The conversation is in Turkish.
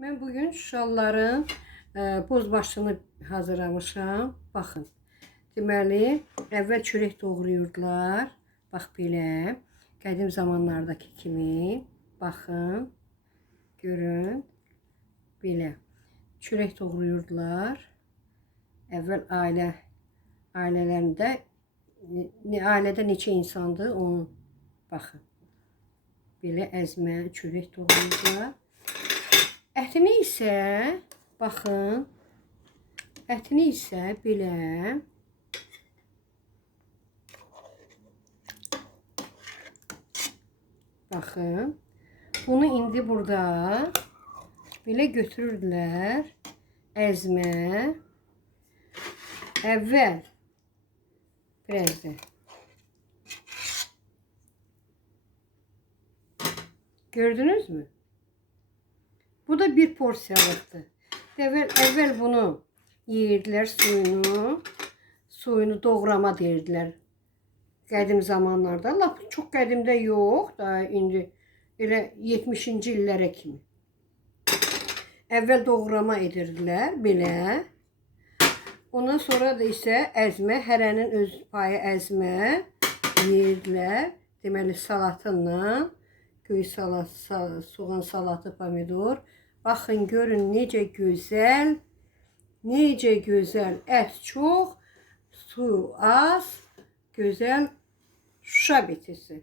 Mən bu gün şalların e, bozbaşını hazırlamışam. Baxın. Deməli, əvvəl çörək doğrayırdılar. Bax belə. Qədim zamanlardakı kimi. Baxın. Görün. Belə. Çörək doğrayırdılar. Əvvəl ailə ailələrində ailədə neçə insandır onu baxın. Belə əzmə, çörək doğrayırdılar. Ətini isə baxın. Ətini isə belə Baxın. Bunu indi burada belə götürürdülər. Əzmə. Əvvəl biraz da Gördünüz mü? Bu da bir porsiyalıktı. Evvel, evvel bunu yiyirdiler suyunu. Suyunu doğrama deyirdiler. Qədim zamanlarda. Lap çox qədimdə yox. Da indi elə 70-ci illərə kimi. Əvvəl doğrama edirdilər belə. Ondan sonra da isə əzmə, hərənin öz payı əzmə yeyirdilər. Deməli salatınla, göy salat, sal, soğan salatı, pomidor. Baxın görün necə gözəl, necə gözəl. Ət çox, su az, gözəl Şuşa bitisi.